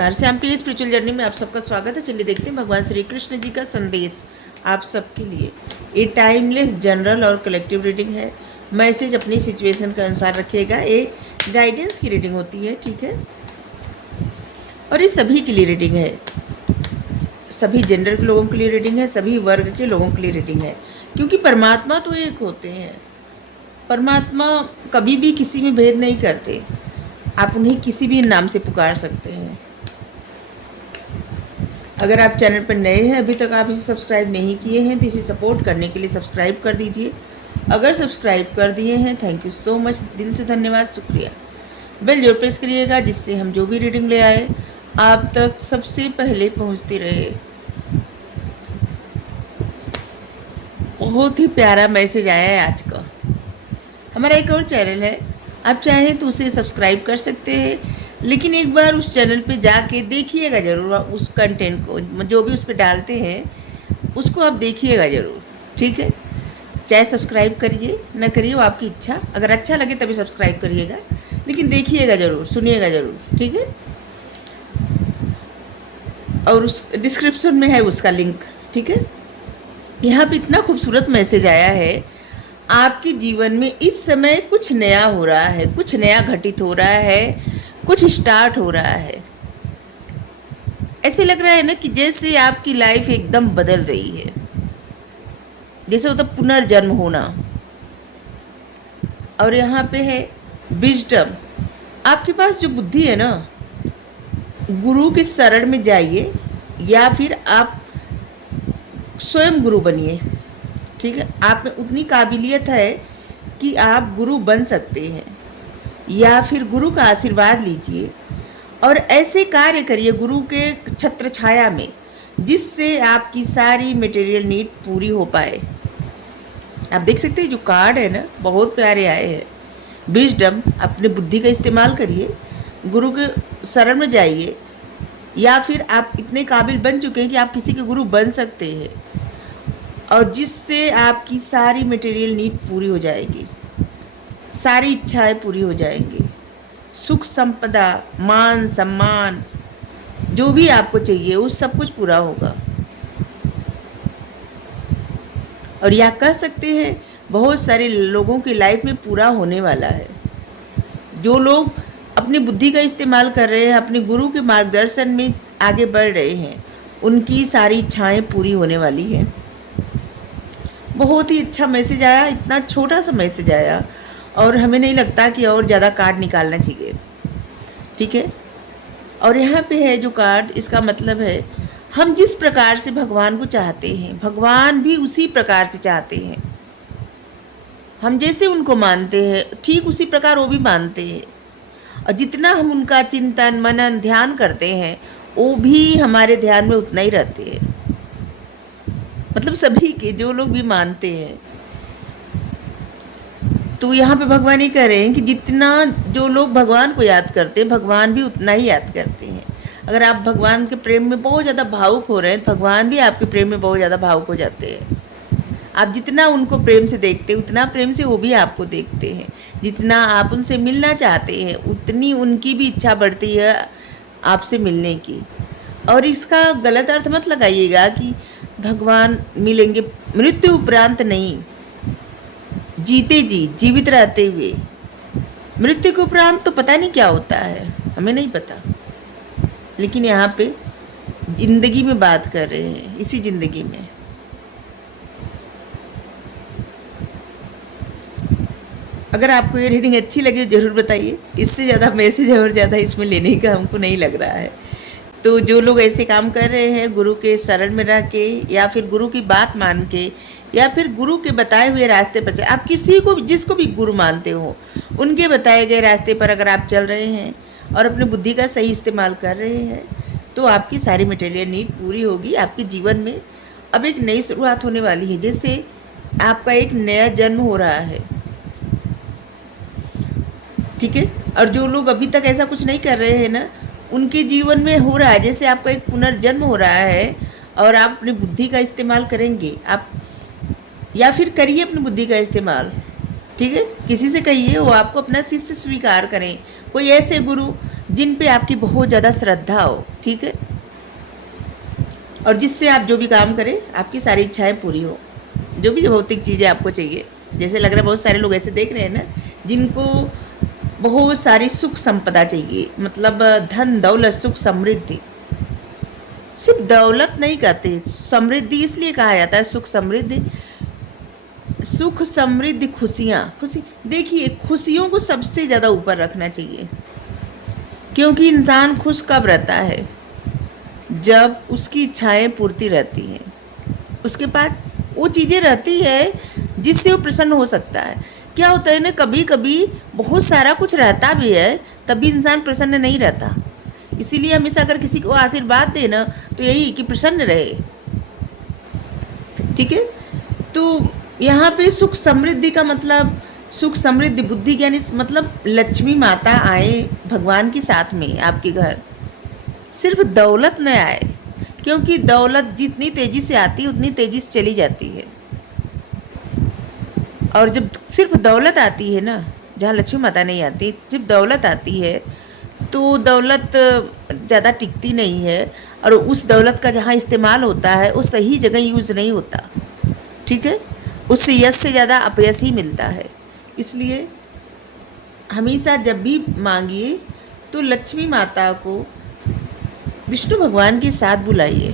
नमस्कार, श्याम की spiritual journey में आप सबका स्वागत है। चलिए देखते हैं भगवान श्री कृष्ण जी का संदेश आप सबके लिए। ये टाइमलेस जनरल और कलेक्टिव रीडिंग है। मैसेज अपनी सिचुएशन के अनुसार रखिएगा। ये गाइडेंस की रीडिंग होती है, ठीक है। और ये सभी के लिए रीडिंग है, सभी जेंडर के लोगों के लिए रीडिंग है, सभी वर्ग के लोगों के लिए रीडिंग है। क्योंकि परमात्मा तो एक होते हैं। परमात्मा कभी भी किसी में भेद नहीं करते। आप उन्हें किसी भी नाम से पुकार सकते हैं। अगर आप चैनल पर नए हैं, अभी तक आप इसे सब्सक्राइब नहीं किए हैं, तो इसे सपोर्ट करने के लिए सब्सक्राइब कर दीजिए। अगर सब्सक्राइब कर दिए हैं, थैंक यू सो मच, दिल से धन्यवाद, शुक्रिया। बेल जरूर प्रेस करिएगा, जिससे हम जो भी रीडिंग ले आए आप तक सबसे पहले पहुंचती रहे। बहुत ही प्यारा मैसेज आया है आज का। हमारा एक और चैनल है, आप चाहें तो उसे सब्सक्राइब कर सकते हैं, लेकिन एक बार उस चैनल पे जाके देखिएगा ज़रूर। उस कंटेंट को जो भी उस पर डालते हैं उसको आप देखिएगा ज़रूर, ठीक है। चाहे सब्सक्राइब करिए ना करिए, वो आपकी इच्छा। अगर अच्छा लगे तभी सब्सक्राइब करिएगा, लेकिन देखिएगा ज़रूर, सुनिएगा ज़रूर, ठीक है। और उस डिस्क्रिप्शन में है उसका लिंक, ठीक है। यहाँ पे इतना खूबसूरत मैसेज आया है, आपके जीवन में इस समय कुछ नया हो रहा है, कुछ नया घटित हो रहा है, कुछ स्टार्ट हो रहा है। ऐसे लग रहा है ना कि जैसे आपकी लाइफ एकदम बदल रही है, जैसे होता पुनर्जन्म होना। और यहाँ पे है विजडम। आपके पास जो बुद्धि है ना, गुरु के शरण में जाइए या फिर आप स्वयं गुरु बनिए, ठीक है। आप में उतनी काबिलियत है कि आप गुरु बन सकते हैं, या फिर गुरु का आशीर्वाद लीजिए और ऐसे कार्य करिए गुरु के छत्र छाया में, जिससे आपकी सारी मटेरियल नीड पूरी हो पाए। आप देख सकते हैं जो कार्ड है ना, बहुत प्यारे आए हैं। विजडम, अपने बुद्धि का इस्तेमाल करिए, गुरु के शरण में जाइए, या फिर आप इतने काबिल बन चुके हैं कि आप किसी के गुरु बन सकते हैं, और जिससे आपकी सारी मटेरियल नीड पूरी हो जाएगी, सारी इच्छाएं पूरी हो जाएंगी। सुख संपदा, मान सम्मान, जो भी आपको चाहिए वो सब कुछ पूरा होगा। और या कह सकते हैं बहुत सारे लोगों की लाइफ में पूरा होने वाला है। जो लोग अपनी बुद्धि का इस्तेमाल कर रहे हैं, अपने गुरु के मार्गदर्शन में आगे बढ़ रहे हैं, उनकी सारी इच्छाएं पूरी होने वाली हैं। बहुत ही अच्छा मैसेज आया, इतना छोटा सा मैसेज आया, और हमें नहीं लगता कि और ज़्यादा कार्ड निकालना चाहिए, ठीक है। और यहाँ पे है जो कार्ड, इसका मतलब है हम जिस प्रकार से भगवान को चाहते हैं, भगवान भी उसी प्रकार से चाहते हैं। हम जैसे उनको मानते हैं, ठीक उसी प्रकार वो भी मानते हैं। और जितना हम उनका चिंतन मनन ध्यान करते हैं, वो भी हमारे ध्यान में उतना ही रहते हैं। मतलब सभी के, जो लोग भी मानते हैं। तो यहाँ पे भगवान ये कह रहे हैं कि जितना जो लोग भगवान को याद करते हैं, भगवान भी उतना ही याद करते हैं। अगर आप भगवान के प्रेम में बहुत ज़्यादा भावुक हो रहे हैं, भगवान भी आपके प्रेम में बहुत ज़्यादा भावुक हो जाते हैं। आप जितना उनको प्रेम से देखते हैं, उतना प्रेम से वो भी आपको देखते हैं। जितना आप उनसे मिलना चाहते हैं, उतनी उनकी भी इच्छा बढ़ती है आपसे मिलने की। और इसका गलत अर्थ मत लगाइएगा कि भगवान मिलेंगे मृत्यु उपरांत नहीं, जीते जी, जीवित रहते हुए। मृत्यु के उपरांत तो पता नहीं क्या होता है, हमें नहीं पता। लेकिन यहाँ पे जिंदगी में बात कर रहे हैं, इसी जिंदगी में। अगर आपको ये रीडिंग अच्छी लगी ज़रूर बताइए। इससे ज़्यादा मैसेज और ज़्यादा इसमें लेने का हमको नहीं लग रहा है। तो जो लोग ऐसे काम कर रहे हैं, गुरु के शरण में रह के, या फिर गुरु की बात मान के, या फिर गुरु के बताए हुए रास्ते पर चल, आप किसी को जिसको भी गुरु मानते हो, उनके बताए गए रास्ते पर अगर आप चल रहे हैं और अपनी बुद्धि का सही इस्तेमाल कर रहे हैं, तो आपकी सारी मटेरियल नीड पूरी होगी। आपके जीवन में अब एक नई शुरुआत होने वाली है, जैसे आपका एक नया जन्म हो रहा है, ठीक है। और जो लोग अभी तक ऐसा कुछ नहीं कर रहे हैं ना, उनके जीवन में हो रहा है जैसे आपका एक पुनर्जन्म हो रहा है। और आप अपनी बुद्धि का इस्तेमाल करेंगे, आप या फिर करिए अपनी बुद्धि का इस्तेमाल, ठीक है। किसी से कहिए वो आपको अपना शिष्य स्वीकार करें। कोई ऐसे गुरु जिन पे आपकी बहुत ज़्यादा श्रद्धा हो, ठीक है, और जिससे आप जो भी काम करें आपकी सारी इच्छाएं पूरी हो, जो भी भौतिक चीज़ें आपको चाहिए। जैसे लग रहा है बहुत सारे लोग ऐसे देख रहे हैं ना, जिनको बहुत सारी सुख संपदा चाहिए, मतलब धन दौलत सुख समृद्धि। सिर्फ दौलत नहीं कहते, समृद्धि इसलिए कहा जाता है, सुख समृद्धि। सुख समृद्धि खुशियाँ, खुशी, देखिए खुशियों को सबसे ज़्यादा ऊपर रखना चाहिए, क्योंकि इंसान खुश कब रहता है, जब उसकी इच्छाएं पूर्ति रहती हैं, उसके पास वो चीज़ें रहती है जिससे वो प्रसन्न हो सकता है। क्या होता है ना, कभी कभी बहुत सारा कुछ रहता भी है तब भी इंसान प्रसन्न नहीं रहता। इसीलिए हमेशा अगर किसी को आशीर्वाद दे ना, तो यही कि प्रसन्न रहे, ठीक है। तो यहाँ पे सुख समृद्धि का मतलब, सुख समृद्धि बुद्धि ज्ञान, इस मतलब लक्ष्मी माता आए भगवान के साथ में आपके घर, सिर्फ दौलत न आए, क्योंकि दौलत जितनी तेज़ी से आती है उतनी तेज़ी से चली जाती है। और जब सिर्फ दौलत आती है ना, जहाँ लक्ष्मी माता नहीं आती, सिर्फ दौलत आती है, तो दौलत ज़्यादा टिकती नहीं है, और उस दौलत का जहाँ इस्तेमाल होता है वो सही जगह यूज़ नहीं होता, ठीक है। उससे यश से ज़्यादा अपयश ही मिलता है। इसलिए हमेशा जब भी मांगिए तो लक्ष्मी माता को विष्णु भगवान के साथ बुलाइए,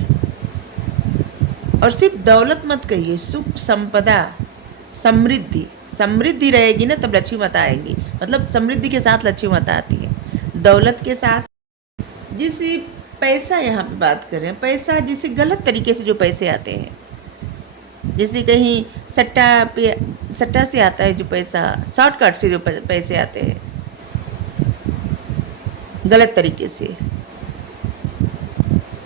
और सिर्फ दौलत मत कहिए, सुख संपदा समृद्धि, समृद्धि रहेगी ना तब लक्ष्मी माता आएंगी, मतलब समृद्धि के साथ लक्ष्मी माता आती है, दौलत के साथ। जैसे पैसा, यहाँ पे बात कर रहे हैं, पैसा जैसे गलत तरीके से जो पैसे आते हैं, जैसे कहीं सट्टा से आता है जो पैसा, शॉर्टकट से जो पैसे आते हैं गलत तरीके से,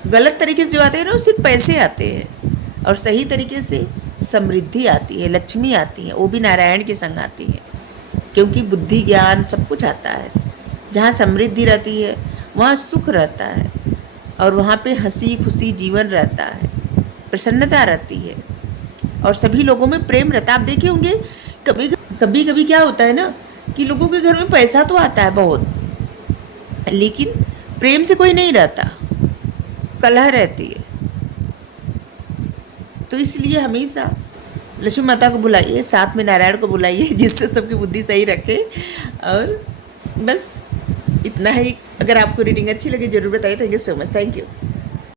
गलत तरीके से जो आते हैं ना वो सिर्फ पैसे आते हैं, और सही तरीके से समृद्धि आती है, लक्ष्मी आती है, वो भी नारायण के संग आती है, क्योंकि बुद्धि ज्ञान सब कुछ आता है। जहाँ समृद्धि रहती है वहाँ सुख रहता है, और वहाँ पे हंसी खुशी जीवन रहता है, प्रसन्नता रहती है, और सभी लोगों में प्रेम रहता है। आप देखे होंगे कभी कभी क्या होता है ना, कि लोगों के घर में पैसा तो आता है बहुत, लेकिन प्रेम से कोई नहीं रहता, कलह रहती है। तो इसलिए हमेशा लक्ष्मी माता को बुलाइए, साथ में नारायण को बुलाइए, जिससे सबकी बुद्धि सही रखे। और बस इतना ही। अगर आपको रीडिंग अच्छी लगे जरूर बताइए। Thank you so much, thank you.